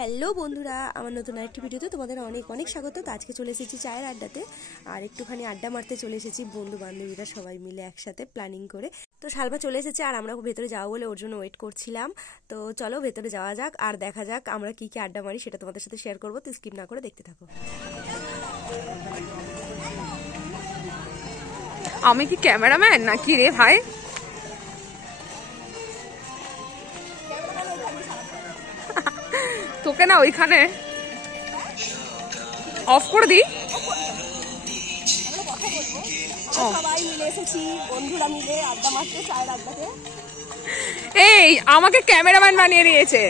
Hello বন্ধুরা, আমার নতুন আরেকটি ভিডিওতে তোমাদের অনেক অনেক স্বাগত। তো আজকে চলে এসেছি চায়ের আড্ডাতে, আর একটুখানি আড্ডা মারতে চলে এসেছি বন্ধু বান্ধবীরা সবাই মিলে একসাথে প্ল্যানিং করে। তো শালবা চলে এসেছে আর আমরা ভেতরে যাবো বলে ওর জন্য ওয়েট করছিলাম। তো চলো ভেতরে যাওয়া যাক আর দেখা যাক আমরা কি কি আড্ডা মারি, সেটা তোমাদের সাথে শেয়ার করবো। তো স্কিপ না করে দেখতে থাকো। আমি কি ক্যামেরাম্যান নাকি রে ভাই? তোকে না ওইখানে অফ করে দিই। সবাই মিলে এসেছি বন্ধুরা মিলে আড্ডা মারতে চায়ের আড্ডাতে। এই আমাকে ক্যামেরাম্যান বানিয়ে দিয়েছে।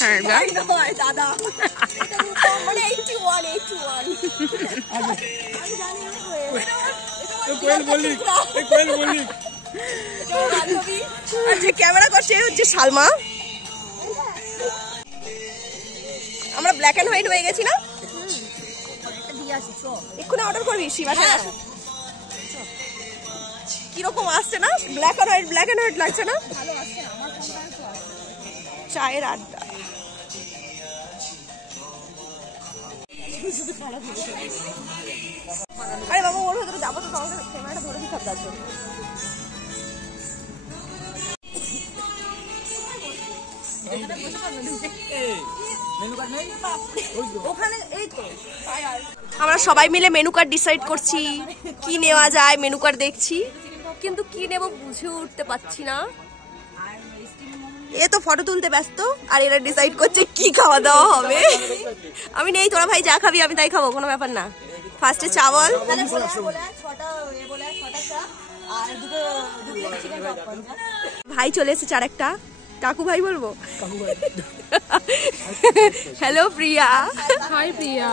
হ্যাঁ দাদা মানে 81 আর যে ক্যামেরা করছে হচ্ছে সালমা। আমরা ব্ল্যাক এন্ড হোয়াইট হয়ে গেছি না? এক্ষুনি অর্ডার করবি শিবাসে। কিরকম আসছে না? ব্ল্যাক এন্ড হোয়াইট লাগছে না? চায়ের আড্ডা। আরে বাবা ওর ভেতরে যাবো তো, তোমাকে ক্যামেরাটা ধরে দিতে হবে। যাচ্ছে আমরা সবাই মিলে মেনু কার্ড ডিসাইড করছি, কি নেওয়া যায়। মেনু কার্ড দেখছি কিন্তু কি নেব বুঝে উঠতে পারছি না। এ তো ফটো তুলতে ব্যস্ত আর এরা ডিসাইড করছে কি খাওয়া দাওয়া হবে। আমি নেই, তোরা ভাই যা খাবি আমি তাই খাবো, কোনো ব্যাপার না। ফার্স্টে চাওয়াল, ভাই চলে এসেছে আর একটা কাকু ভাই বলবো। হ্যালো প্রিয়া। হাই প্রিয়া।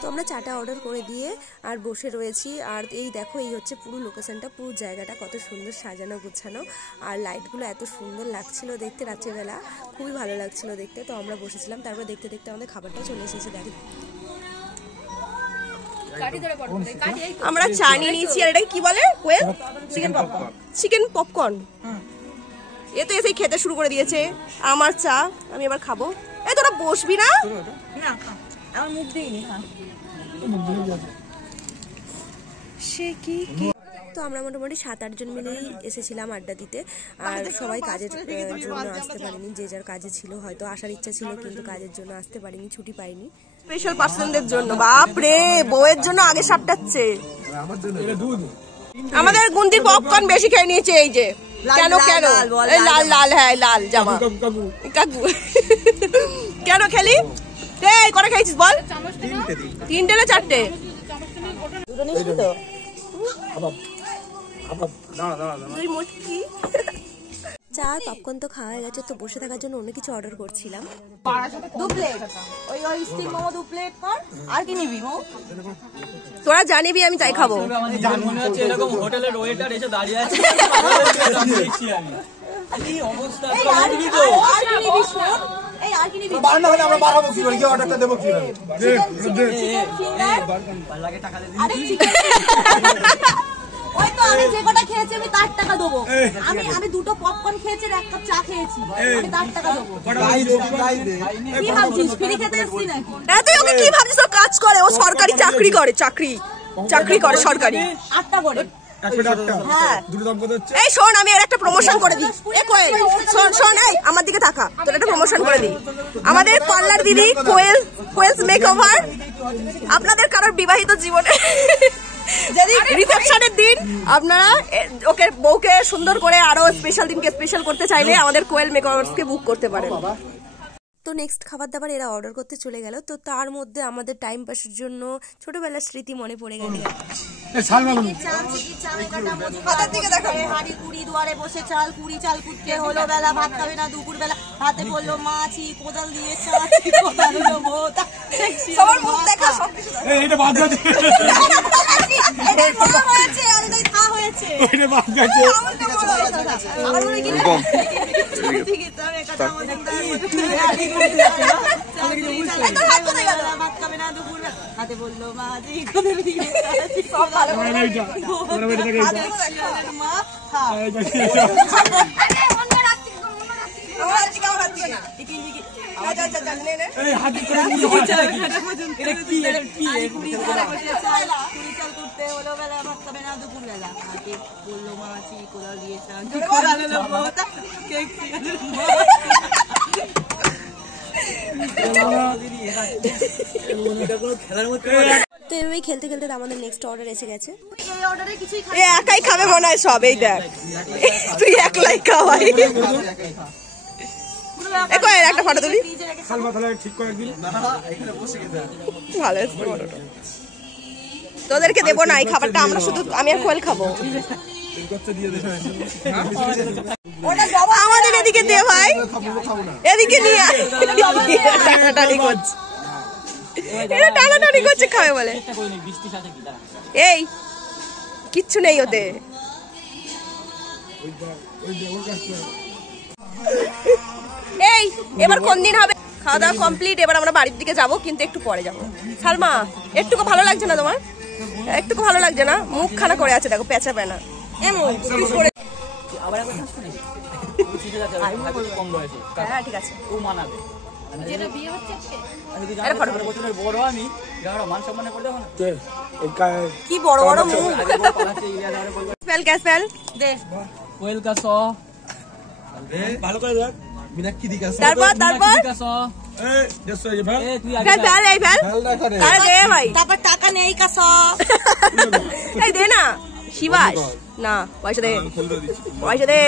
তো আমরা চাটা অর্ডার করে দিয়ে আর বসে রয়েছি। আর এই দেখো, এই হচ্ছে পুরো লোকেশনটা, পুরো জায়গাটা কত সুন্দর সাজানো গোছানো, আর লাইটগুলো এত সুন্দর লাগছিল দেখতে রাত্রেবেলা, খুবই ভালো লাগছিল দেখতে। তো আমরা বসেছিলাম, তারপর দেখতে দেখতে আমাদের খাবারটাও চলে এসেছে। দেখো আমরা চা নিয়ে নিয়েছি। আর এটাকে কি বলে? কোয়েল চিকেন পপকর্ন। এ তো এসেই খেতে শুরু করে দিয়েছে। আমার চা, আমি এবার খাবো। এই তোরা বসবি না? আমার মুখ দিইনি। সে কি। তো আমরা মোটামুটি 7-8 জন মিলেই এসেছিলাম আড্ডা দিতে। আর সবাই কাজের জন্য আসতে পারিনি, যে যার কাজে ছিল। হয়তো আসার ইচ্ছা ছিল কিন্তু কাজের জন্য আসতে পারিনি, ছুটি পাইনি। স্পেশাল পার্সনদের জন্য বাপরে, বউয়ের জন্য আগে সাপটাচ্ছে। আমাদের গুন্দি পপকর্ন বেশি খেয়ে নিয়েছে। এই যে কেন কেন লাল লাল, হ্যাঁ লাল জামা কাকু। কেন খেলি? এই করে খাইছিস বল? 3টে না 4টে? চা পপকর্ন তো খাওয়া গেছে। তো বসে থাকার জন্য অন্য কিছু অর্ডার করছিলাম। 2 প্লেট ওই স্টিম মোমো 2 প্লেট কর। আর কি নিবি? তোরা জানিবি আমি তাই খাবো। এরকম হোটেলের ওয়েটার এসে দাঁড়িয়ে আছে। কি অবস্থা! আমরা বাড়াবো কি করে? অর্ডারটা দেবো কি করে? ওই তো আমি যে কটা খেয়েছি আমি তার টাকা দেবো। আমি 2টো পপকর্ন খেয়েছি আর 1 কাপ চা খেয়েছি, আমি তার টাকা দেবো। কি ভাবছিস ফ্রি খেতে এসেছি নাকি? তুই ওকে কি ভাবছিস? ও কাজ করে, ও সরকারি চাকরি করে, চাকরি করে সরকারি। 8টা করে। এই শোন, আমি এর একটা প্রমোশন করে দিই। শোন এই আমার দিকে তাকা, তোর একটা প্রমোশন করে দিই। আমাদের পার্লার দিদি কোয়েলস মেকওভার। আপনাদের কারোর বিবাহিত জীবনে যদি রিসেপশনের দিন আপনারা ওকে বউকে সুন্দর করে আরো স্পেশাল দিনকে স্পেশাল করতে চাইলে আমাদের কোয়েল মেকওভারসকে বুক করতে পারেন। তো নেক্সট খাবার দাবার এরা অর্ডার করতে চলে গেল। তো তার মধ্যে আমাদের টাইম পাসের জন্য ছোটবেলার স্মৃতি মনে পড়ে গেল। দুয়ারে বসে চাল কুড়ি চাল কুটতে হলো বেলা, ভাত খাবে না দুপুর বেলা, হাতে পড়লো মাছি, কোদাল দিয়ে আমার মনে কি রূপম। হাতে বললো মাঝি কোদের দিকে সব ভালো মা করতে হলো বেলা ভাত খাবে না দুপুর বেলা হাতে বললো মাছি কোদাল দিয়েছে তো এভাবেই খেলতে খেলতে আমাদের নেক্সট অর্ডার এসে গেছে। এই অর্ডারে কিছুই এ একাই খাবে মনে হয় সব, এই দেখ তুই একলাই খাওয়াই। দেখো এর একটা ফটো তুলি, ভালো এসেছে ফটোটা। তোদেরকে দেবো না এই খাবারটা, আমরা শুধু আমি আর কোয়েল খাবো। আমাদের এদিকে দে ভাই, এদিকে নিয়ে আয়। টানাটানি করছে, এটা টানাটানি করছে খাবে বলে। এই কিচ্ছু নেই ওতে। এই এবার কোন দিন হবে? খাওয়া দাওয়া কমপ্লিট, এবার আমরা বাড়ির দিকে যাবো, কিন্তু একটু পরে যাবো। সালমা একটুকু ভালো লাগছে না তোমার? একটুকু ভালো লাগছে না? মুখ খানা করে আছে দেখো, পেঁচা পেনা এমন। হ্যাঁ ঠিক আছে, কি বড় বড় মুখ। ভালো করে দেখ মিনাক্ষী দিকে আছে। তারপর তারপর টাকা নেই কাছ এই দে না শিবাস, না পয়সা দে, পয়সা দে।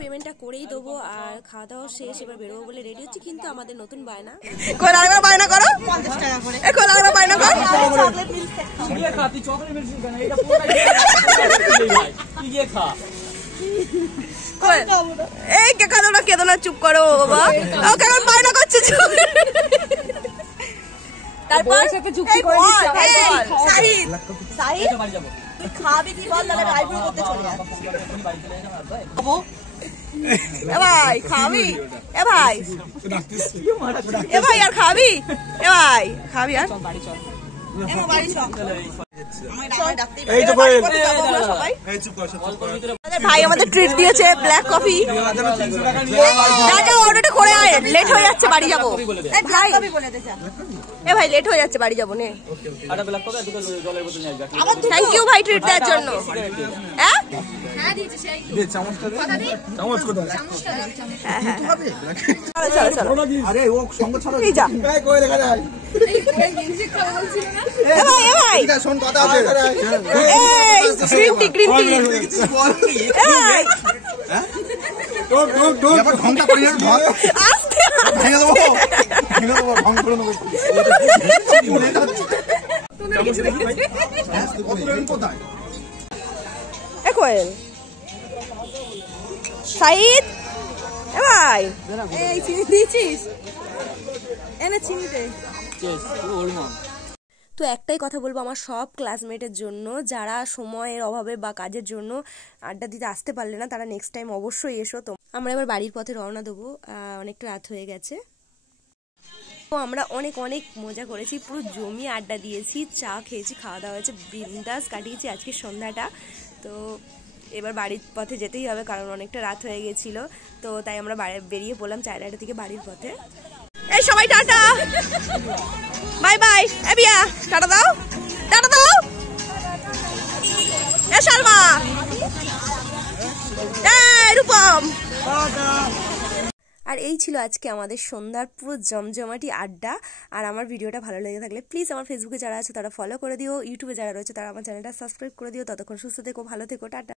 পেমেন্টটা করেই দেবো আর খাওয়া দাওয়া শেষ, এবার বেরোবো বলে রেডি হচ্ছে, কিন্তু আমাদের নতুন বায়না। কোন আরেকবার বায়না করো, 50 টাকা করে। এখন আরেকবার বায়না করো। এই কে কাঁদো না, কেঁদো না, চুপ করো বাবা। ও কেমন বায়না করছে, চুপ। তারপর তুই খাবি কি বল, তাহলে আইব্রো করতে চলে যা। এ ভাই খাবি, এ ভাই, এ ভাই আর খাবি, এ ভাই খাবি আর বাড়ি চল। ভাই আমাদের ট্রিট দিয়েছে ব্ল্যাক কফি। অর্ডারটা করে আয়, লেট হয়ে যাচ্ছে, বাড়ি যাবো। এ ভাই লেট হয়ে যাচ্ছে, বাড়ি যাবো নে। থ্যাংক ইউ ভাই ট্রিট দেওয়ার জন্য। সাইদ এ ভাই এই চিনি দিয়েছিস, এনে চিনি দে। তো একটাই কথা বলবো আমার সব ক্লাসমেটের জন্য, যারা সময়ের অভাবে বা কাজের জন্য আড্ডা দিতে আসতে পারলে না, তারা নেক্সট টাইম অবশ্যই এসো। তো আমরা এবার বাড়ির পথে রওনা দেবো, অনেকটা রাত হয়ে গেছে। তো আমরা অনেক অনেক মজা করেছি, পুরো জমিয়ে আড্ডা দিয়েছি, চা খেয়েছি, খাওয়া দাওয়া হয়েছে, বিন্দাস কাটিয়েছি আজকে সন্ধ্যাটা। তো এবার বাড়ির পথে যেতেই হবে, কারণ অনেকটা রাত হয়ে গেছিলো। তো তাই আমরা বেরিয়ে পড়লাম চায়নাটা থেকে বাড়ির পথে। এই সবাই টাটা, বাই বাই। এ বিয়া টাটা দাও, টাটা দাও। এ সালমা, এ রূপম। আর এই ছিল আজকে আমাদের সন্ধ্যার পুরো জমজমাটি আড্ডা। আর আমার ভিডিওটা ভালো লেগে থাকলে প্লিজ আমার ফেসবুকে যারা আছে তারা ফলো করে দিও, ইউটিউবে যারা রয়েছে তারা আমার চ্যানেলটা সাবস্ক্রাইব করে দিও। ততক্ষণ সুস্থ থেকো, ভালো থেকো, টাটা।